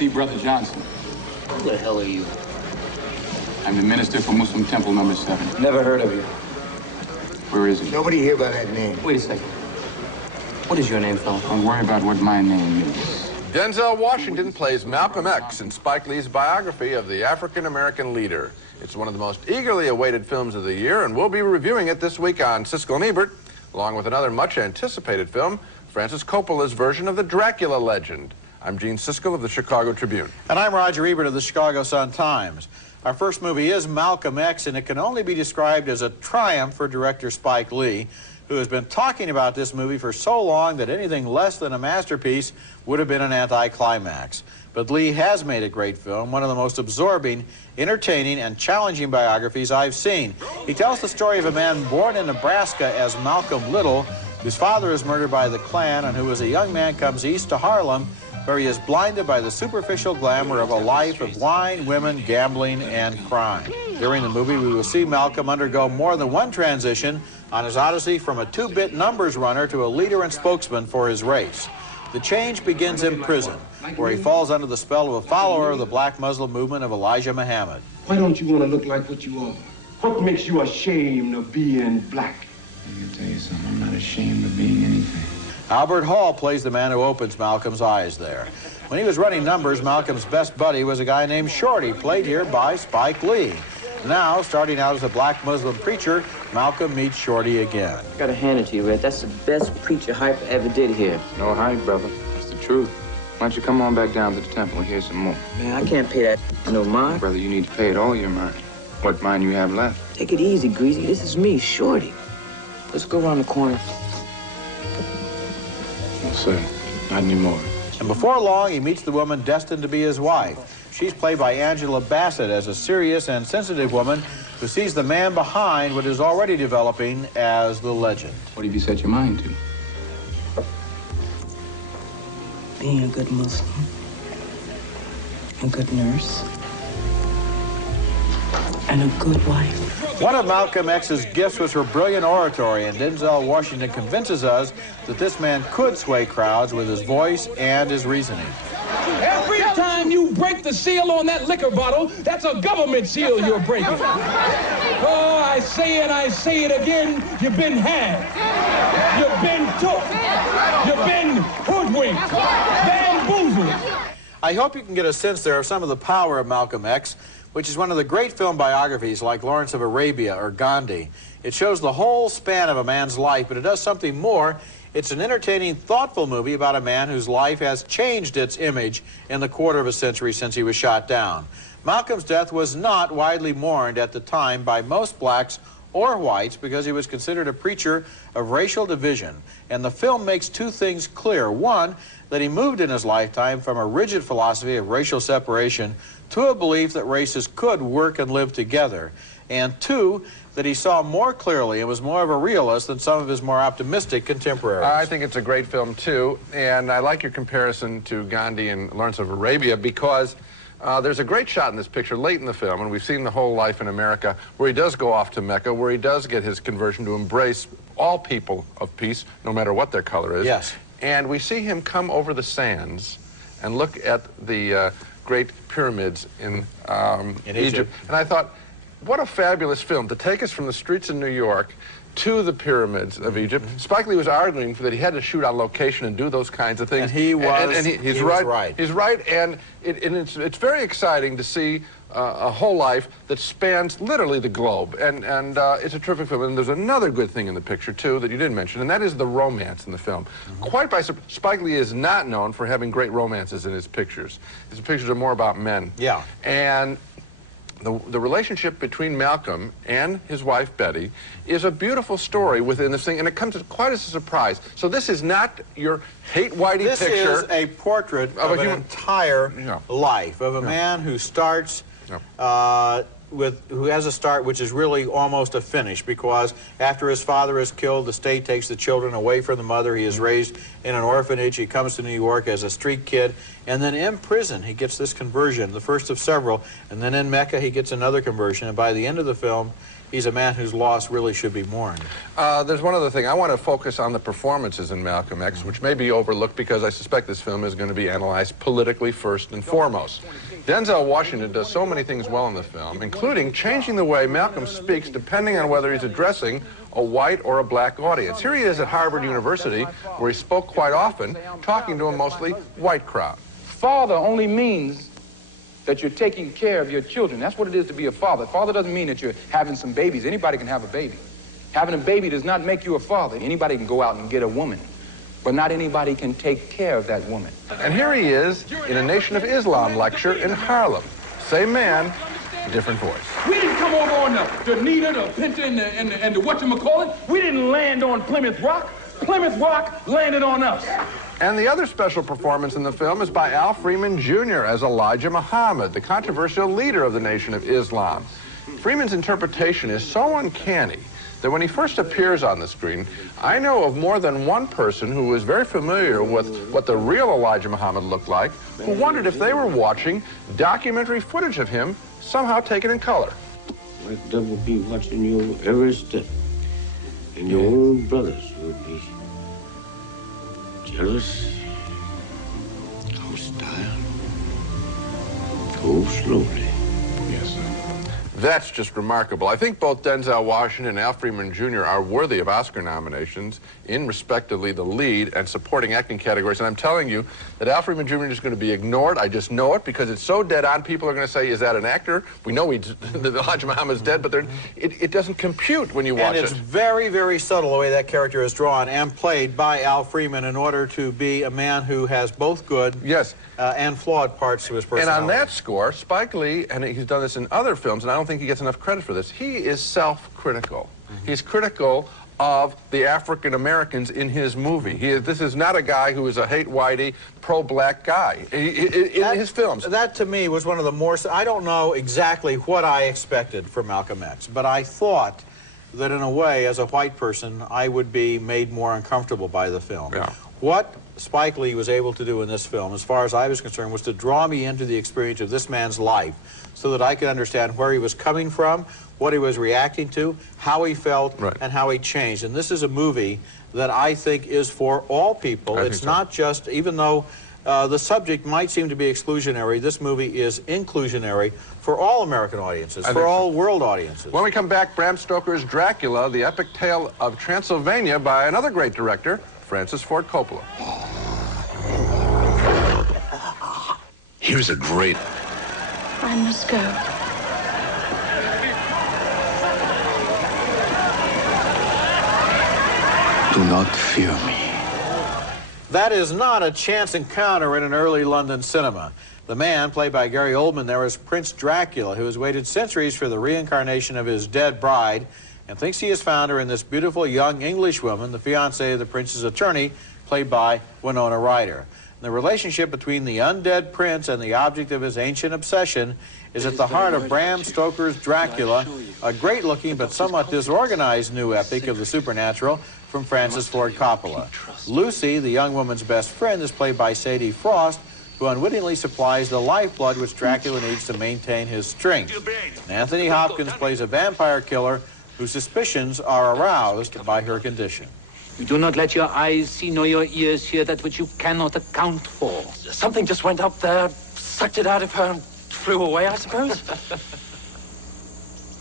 see Brother Johnson. Who the hell are you? I'm the minister for Muslim Temple number 7. Never heard of you. Where is he? Nobody here by that name. Wait a second. What is your name, fella? Don't worry about what my name is. Denzel Washington plays Malcolm X in Spike Lee's biography of the African-American leader. It's one of the most eagerly awaited films of the year, and we'll be reviewing it this week on Siskel and Ebert, along with another much-anticipated film, Francis Coppola's version of the Dracula legend. I'm Gene Siskel of the Chicago Tribune. And I'm Roger Ebert of the Chicago Sun-Times. Our first movie is Malcolm X, and it can only be described as a triumph for director Spike Lee, who has been talking about this movie for so long that anything less than a masterpiece would have been an anticlimax. But Lee has made a great film, one of the most absorbing, entertaining, and challenging biographies I've seen. He tells the story of a man born in Nebraska as Malcolm Little, whose father is murdered by the Klan, and who as a young man comes east to Harlem, where he is blinded by the superficial glamour of a life of wine, women, gambling, and crime. During the movie, we will see Malcolm undergo more than one transition on his odyssey from a two-bit numbers runner to a leader and spokesman for his race. The change begins in prison, where he falls under the spell of a follower of the black Muslim movement of Elijah Muhammad. Why don't you want to look like what you are? What makes you ashamed of being black? I'm going to tell you something. I'm not ashamed of being anything. Albert Hall plays the man who opens Malcolm's eyes there. When he was running numbers, Malcolm's best buddy was a guy named Shorty, played here by Spike Lee. Now, starting out as a black Muslim preacher, Malcolm meets Shorty again. I gotta hand it to you, Red. That's the best preacher Hyper ever did here. No hype, brother. That's the truth. Why don't you come on back down to the temple and hear some more? Man, I can't pay that no mind. Brother, you need to pay it all your mind. What mind you have left? Take it easy, Greasy. This is me, Shorty. Let's go around the corner. No, sir. Not anymore. And before long, he meets the woman destined to be his wife. She's played by Angela Bassett as a serious and sensitive woman who sees the man behind what is already developing as the legend. What have you set your mind to? Being a good Muslim, a good nurse, and a good wife. One of Malcolm X's gifts was her brilliant oratory, and Denzel Washington convinces us that this man could sway crowds with his voice and his reasoning. Every time you break the seal on that liquor bottle, that's a government seal you're breaking. Oh, I say it again, you've been had. You've been took. You've been hoodwinked, bamboozled. I hope you can get a sense there of some of the power of Malcolm X, which is one of the great film biographies like Lawrence of Arabia or Gandhi. It shows the whole span of a man's life, but it does something more. It's an entertaining, thoughtful movie about a man whose life has changed its image in the quarter of a century since he was shot down. Malcolm's death was not widely mourned at the time by most blacks or whites because he was considered a preacher of racial division. And the film makes two things clear. One, that he moved in his lifetime from a rigid philosophy of racial separation to a belief that races could work and live together. And two, that he saw more clearly and was more of a realist than some of his more optimistic contemporaries. I think it's a great film, too, and I like your comparison to Gandhi and Lawrence of Arabia because there's a great shot in this picture late in the film, and we've seen the whole life in America, where he does go off to Mecca, where he does get his conversion to embrace all people of peace, no matter what their color is. Yes. And we see him come over the sands and look at the great pyramids in Egypt. And I thought, what a fabulous film to take us from the streets of New York to the pyramids of Egypt. Spike Lee was arguing that he had to shoot on location and do those kinds of things. And he was, and he's right. He's right, and it's very exciting to see a whole life that spans literally the globe. And it's a terrific film. And there's another good thing in the picture, too, that you didn't mention, and that is the romance in the film. Quite by surprise, Spike Lee is not known for having great romances in his pictures. His pictures are more about men. Yeah. And the relationship between Malcolm and his wife, Betty, is a beautiful story within this thing, and it comes as quite as a surprise. So this is not your hate-whitey picture. This is a portrait of an entire life, of a man who starts who has a start which is really almost a finish, because after his father is killed, the state takes the children away from the mother. He is raised in an orphanage. He comes to New York as a street kid, and then in prison he gets this conversion, the first of several, and then in Mecca he gets another conversion, and by the end of the film he's a man whose loss really should be mourned. There's one other thing. I want to focus on the performances in Malcolm X, which may be overlooked because I suspect this film is going to be analyzed politically first and foremost. Denzel Washington does so many things well in the film, including changing the way Malcolm speaks depending on whether he's addressing a white or a black audience. Here he is at Harvard University, where he spoke quite often, talking to a mostly white crowd. Father only means that you're taking care of your children. That's what it is to be a father. Father doesn't mean that you're having some babies. Anybody can have a baby. Having a baby does not make you a father. Anybody can go out and get a woman, but not anybody can take care of that woman. And here he is in a Nation of Islam lecture in Harlem. Same man, different voice. We didn't come over on the Nita, the Pinta, and the whatchamacallit. We didn't land on Plymouth Rock. Plymouth Rock landed on us. And the other special performance in the film is by Al Freeman Jr. as Elijah Muhammad, the controversial leader of the Nation of Islam. Freeman's interpretation is so uncanny that when he first appears on the screen, I know of more than one person who was very familiar with what the real Elijah Muhammad looked like, who wondered if they were watching documentary footage of him somehow taken in color. Like devil be watching you every step, and your own brothers would be jealous, hostile, go slowly. Yes, sir. That's just remarkable. I think both Denzel Washington and Al Freeman Jr. are worthy of Oscar nominations in respectively the lead and supporting acting categories. And I'm telling you that Al Freeman Jr. is going to be ignored. I just know it because it's so dead on. People are going to say, is that an actor? We know that Elijah Muhammad's dead, but it doesn't compute when you watch it. And it's very, very subtle the way that character is drawn and played by Al Freeman in order to be a man who has both good and flawed parts to his personality. And on that score, Spike Lee, and he's done this in other films, and I don't think he gets enough credit for this, he is self-critical. He's critical of the African Americans in his movie. This is not a guy who is a hate-whitey, pro-black guy in his films. That, to me, was one of the more... I don't know exactly what I expected from Malcolm X, but I thought that, in a way, as a white person, I would be made more uncomfortable by the film. Yeah. What Spike Lee was able to do in this film, as far as I was concerned, was to draw me into the experience of this man's life so that I could understand where he was coming from, what he was reacting to, how he felt, and how he changed. And this is a movie that I think is for all people. It's not just, even though the subject might seem to be exclusionary, this movie is inclusionary for all American audiences, for all world audiences. When we come back, Bram Stoker's Dracula, the epic tale of Transylvania by another great director, Francis Ford Coppola. Here's a great... I must go. Do not fear me. That is not a chance encounter in an early London cinema. The man, played by Gary Oldman there, is Prince Dracula, who has waited centuries for the reincarnation of his dead bride and thinks he has found her in this beautiful young English woman, the fiancée of the prince's attorney, played by Winona Ryder. The relationship between the undead prince and the object of his ancient obsession is at the heart of Bram Stoker's Dracula, a great-looking but somewhat disorganized new epic of the supernatural from Francis Ford Coppola. Lucy, the young woman's best friend, is played by Sadie Frost, who unwittingly supplies the lifeblood which Dracula needs to maintain his strength. And Anthony Hopkins plays a vampire killer whose suspicions are aroused by her condition. You do not let your eyes see nor your ears hear that which you cannot account for. Something just went up there, sucked it out of her, and flew away, I suppose.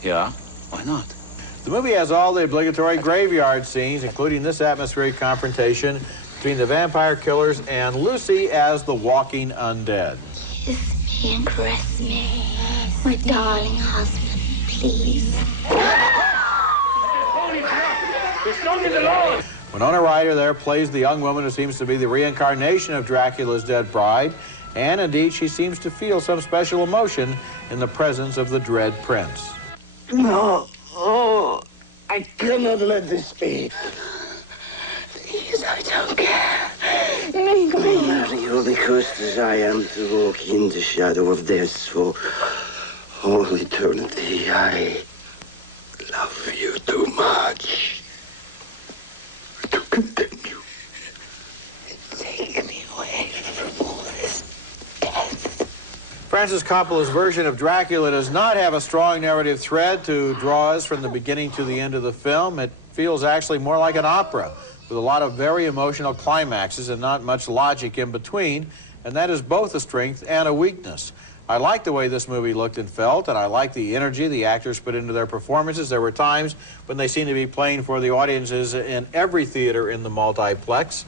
Yeah, why not? The movie has all the obligatory graveyard scenes, including this atmospheric confrontation between the vampire killers and Lucy as the walking undead. Kiss me and caress me, my darling husband, please. Winona Ryder there plays the young woman who seems to be the reincarnation of Dracula's dead bride, and indeed she seems to feel some special emotion in the presence of the dread prince. No, oh, I cannot let this be. Please, I don't care. Make me. You'll be cursed as I am to walk in the shadow of death for All eternity, I love you too much to condemn you. Take me away from all this death. Francis Coppola's version of Dracula does not have a strong narrative thread to draw us from the beginning to the end of the film. It feels actually more like an opera, with a lot of very emotional climaxes and not much logic in between, and that is both a strength and a weakness. I like the way this movie looked and felt, and I like the energy the actors put into their performances. There were times when they seemed to be playing for the audiences in every theater in the multiplex.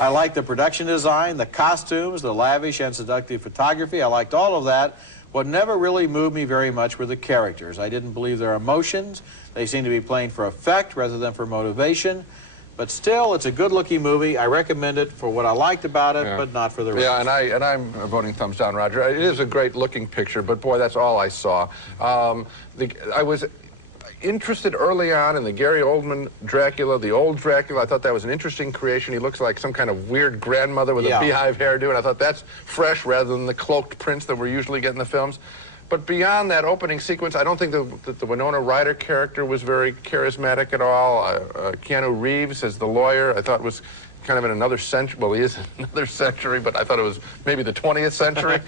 I liked the production design, the costumes, the lavish and seductive photography. I liked all of that. What never really moved me very much were the characters. I didn't believe their emotions. They seemed to be playing for effect rather than for motivation. But still, it's a good-looking movie. I recommend it for what I liked about it, but not for the rest. Yeah, and I'm voting thumbs down, Roger. It is a great-looking picture, but boy, that's all I saw. I was interested early on in the Gary Oldman Dracula, the old Dracula. I thought that was an interesting creation. He looks like some kind of weird grandmother with a beehive hairdo, and I thought that's fresh rather than the cloaked prince that we're usually getting in the films. But beyond that opening sequence, I don't think that the Winona Ryder character was very charismatic at all. Keanu Reeves as the lawyer, I thought was kind of in another century. Well, he is in another century, but I thought it was maybe the 20th century.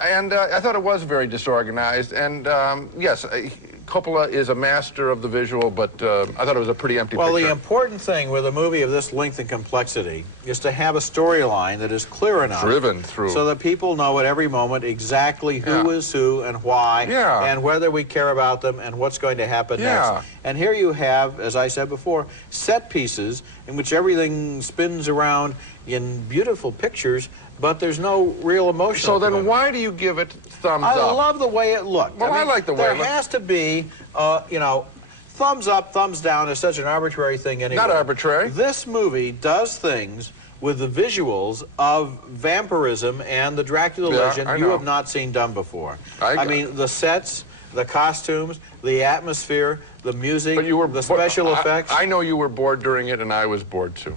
And I thought it was very disorganized. And yes, Coppola is a master of the visual, but I thought it was a pretty empty picture. Well, the important thing with a movie of this length and complexity is to have a storyline that is clear enough. Driven through. So that people know at every moment exactly who is who and why, and whether we care about them and what's going to happen next. And here you have, as I said before, set pieces in which everything spins around in beautiful pictures, but there's no real emotion. So then why do you give it thumbs up? I love the way it looked. Well, I like the way it looked. There has to be, you know, thumbs up, thumbs down is such an arbitrary thing anyway. Not arbitrary. This movie does things with the visuals of vampirism and the Dracula legend you have not seen done before. I mean, the sets, the costumes, the atmosphere, the music, the special effects. I know you were bored during it, and I was bored too.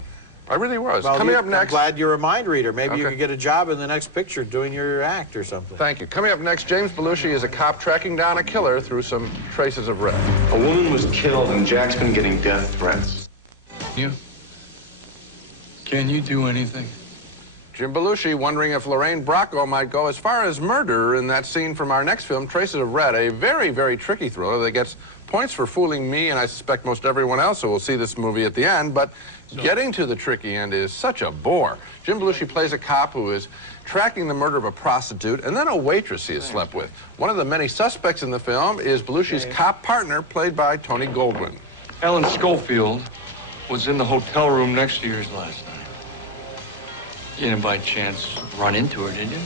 I really was. Well, Coming up next... I'm glad you're a mind reader. Maybe you could get a job in the next picture doing your act or something. Thank you. Coming up next, James Belushi is a cop tracking down a killer through some traces of red. A woman was killed, and Jack's been getting death threats. Can you do anything? Jim Belushi wondering if Lorraine Bracco might go as far as murder in that scene from our next film, Traces of Red, a very, very tricky thriller that gets points for fooling me and I suspect most everyone else who will see this movie at the end, but getting to the tricky end is such a bore. Jim Belushi plays a cop who is tracking the murder of a prostitute and then a waitress he has slept with. One of the many suspects in the film is Belushi's cop partner, played by Tony Goldwyn. Ellen Schofield was in the hotel room next to yours last night. You didn't by chance run into her, did you?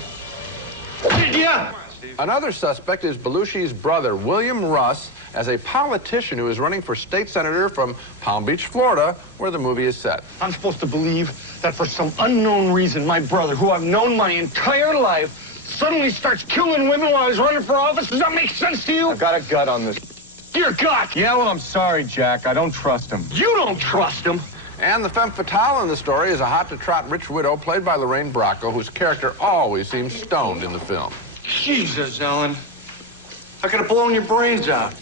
Did ya? Another suspect is Belushi's brother, William Russ, as a politician who is running for state senator from Palm Beach, Florida, where the movie is set. I'm supposed to believe that for some unknown reason, my brother, who I've known my entire life, suddenly starts killing women while he's running for office? Does that make sense to you? I've got a gut on this. Your gut? Yeah, well, I'm sorry, Jack. I don't trust him. You don't trust him? And the femme fatale in the story is a hot-to-trot rich widow played by Lorraine Bracco, whose character always seems stoned in the film. Jesus, Ellen. I could have blown your brains out.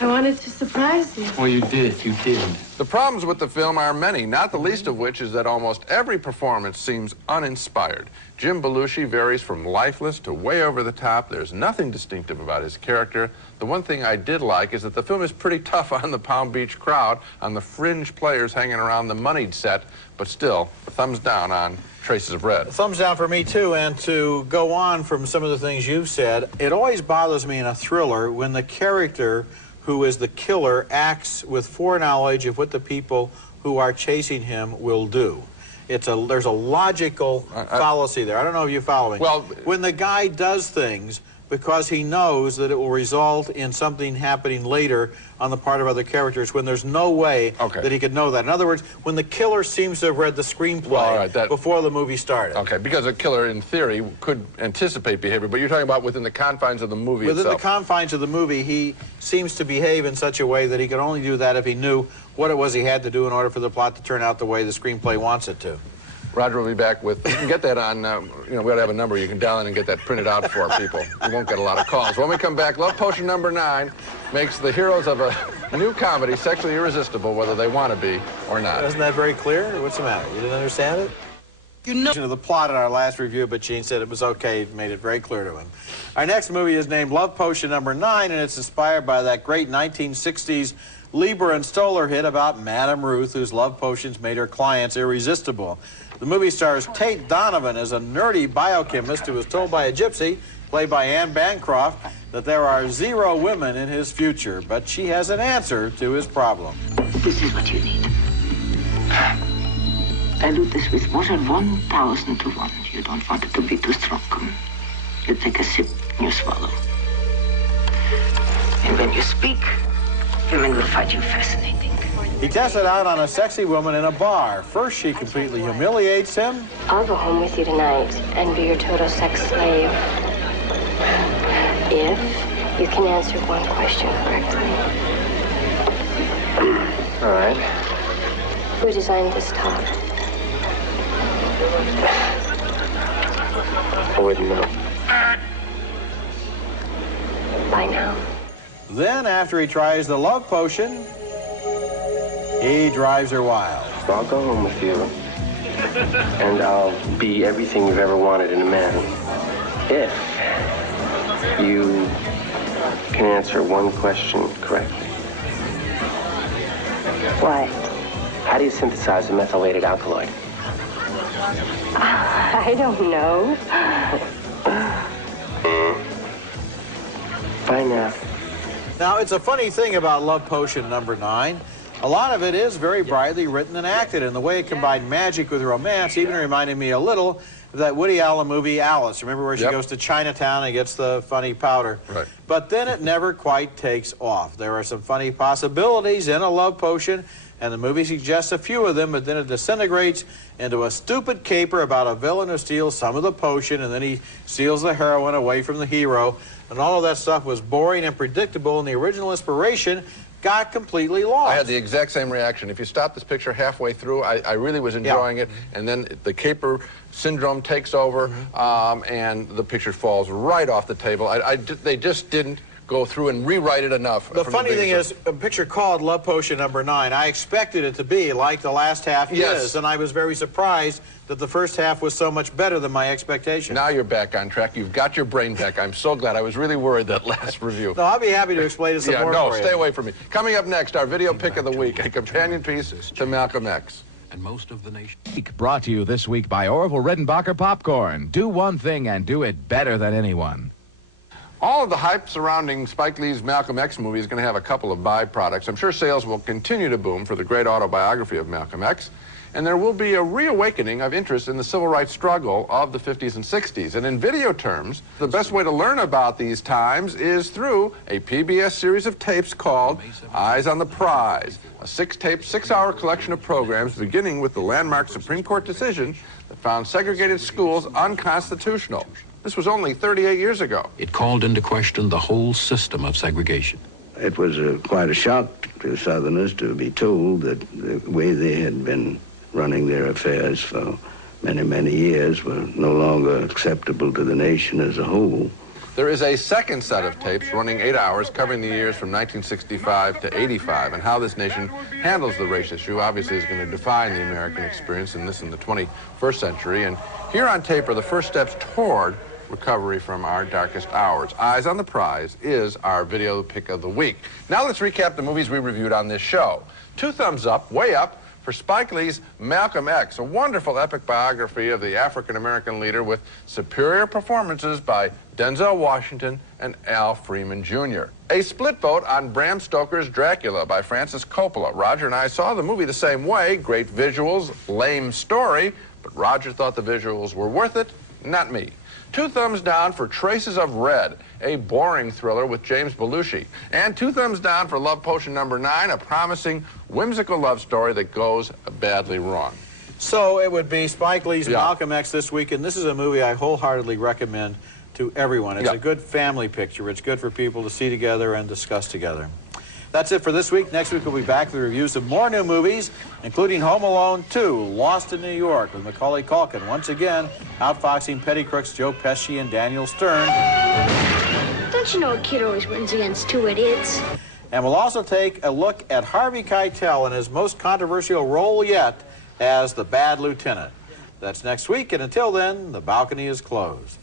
I wanted to surprise you. Well, you did. You did. The problems with the film are many, not the least of which is that almost every performance seems uninspired. Jim Belushi varies from lifeless to way over the top. There's nothing distinctive about his character. The one thing I did like is that the film is pretty tough on the Palm Beach crowd, on the fringe players hanging around the moneyed set, but still, thumbs down on Traces of Red. Thumbs down for me, too, and to go on from some of the things you've said, it always bothers me in a thriller when the character who is the killer acts with foreknowledge of what the people who are chasing him will do. There's a logical fallacy there. I don't know if you follow me. Well, when the guy does things because he knows that it will result in something happening later on the part of other characters, when there's no way that he could know that. In other words, when the killer seems to have read the screenplay before the movie started. Okay, because a killer, in theory, could anticipate behavior, but you're talking about within the confines of the movie itself. Within the confines of the movie, he seems to behave in such a way that he could only do that if he knew what it was he had to do in order for the plot to turn out the way the screenplay wants it to. Roger will be back with, you can get that on, we ought to have a number you can dial in and get that printed out for people. You won't get a lot of calls. When we come back, Love Potion number 9 makes the heroes of a new comedy sexually irresistible, whether they want to be or not. Isn't that very clear? What's the matter? You didn't understand it? You know the plot in our last review, but Gene said it was okay. It made it very clear to him. Our next movie is named Love Potion number 9, and it's inspired by that great 1960s Lieber and Stoller hit about Madame Ruth, whose love potions made her clients irresistible. The movie stars Tate Donovan as a nerdy biochemist who was told by a gypsy, played by Anne Bancroft, that there are 0 women in his future, but she has an answer to his problem. This is what you need. Dilute this with water 1,000 to 1. You don't want it to be too strong. You take a sip and you swallow. And when you speak, women will find you fascinating. He tests it out on a sexy woman in a bar. First, she completely humiliates him. I'll go home with you tonight and be your total sex slave. If you can answer one question correctly. All right. Who designed this top? I wouldn't know. By now. Then, after he tries the love potion, he drives her wild. I'll go home with you, and I'll be everything you've ever wanted in a man. If you can answer one question correctly. What? How do you synthesize a methylated alkaloid? I don't know. Bye now. Now, it's a funny thing about Love Potion number 9. A lot of it is very brightly written and acted, and the way it combined magic with romance even reminded me a little of that Woody Allen movie, Alice. Remember where she goes to Chinatown and gets the funny powder? Right. But then it never quite takes off. There are some funny possibilities in a love potion, and the movie suggests a few of them, but then it disintegrates into a stupid caper about a villain who steals some of the potion, and then he steals the heroine away from the hero. And all of that stuff was boring and predictable, and the original inspiration got completely lost. I had the exact same reaction. If you stop this picture halfway through, I really was enjoying it, and then the caper syndrome takes over, and the picture falls right off the table. They just didn't go through and rewrite it enough. The funny thing is, a picture called Love Potion number 9, I expected it to be like the last half is, and I was very surprised that the first half was so much better than my expectation. Now you're back on track. You've got your brain back. I'm so glad. I was really worried that last review. No, I'll be happy to explain it some more for you. Stay away from me. Coming up next, our video pick of the week, a companion piece to Malcolm X. And most of the nation. Brought to you this week by Orville Redenbacher Popcorn. Do one thing and do it better than anyone. All of the hype surrounding Spike Lee's Malcolm X movie is going to have a couple of byproducts. I'm sure sales will continue to boom for the great autobiography of Malcolm X, and there will be a reawakening of interest in the civil rights struggle of the 50s and 60s. And in video terms, the best way to learn about these times is through a PBS series of tapes called Eyes on the Prize, a 6-tape, 6-hour collection of programs beginning with the landmark Supreme Court decision that found segregated schools unconstitutional. This was only 38 years ago. It called into question the whole system of segregation. It was quite a shock to Southerners to be told that the way they had been running their affairs for many, many years were no longer acceptable to the nation as a whole. There is a second set of tapes running 8 hours covering the years from 1965 to 85, and how this nation handles the race issue obviously is going to define the American experience in the 21st century. And here on tape are the first steps toward recovery from our darkest hours. Eyes on the Prize is our video pick of the week. Now let's recap the movies we reviewed on this show. 2 thumbs up, way up, for Spike Lee's Malcolm X, a wonderful epic biography of the African-American leader with superior performances by Denzel Washington and Al Freeman Jr. A split vote on Bram Stoker's Dracula by Francis Coppola. Roger and I saw the movie the same way. Great visuals, lame story, but Roger thought the visuals were worth it, not me. 2 thumbs down for Traces of Red, a boring thriller with James Belushi. And 2 thumbs down for Love Potion number 9, a promising, whimsical love story that goes badly wrong. So it would be Spike Lee's Malcolm X this week, and this is a movie I wholeheartedly recommend to everyone. It's a good family picture. It's good for people to see together and discuss together. That's it for this week. Next week we'll be back with reviews of more new movies, including Home Alone 2, Lost in New York, with Macaulay Culkin once again outfoxing petty crooks Joe Pesci and Daniel Stern. Don't you know a kid always wins against two idiots? And we'll also take a look at Harvey Keitel in his most controversial role yet as the Bad Lieutenant. That's next week, and until then, the balcony is closed.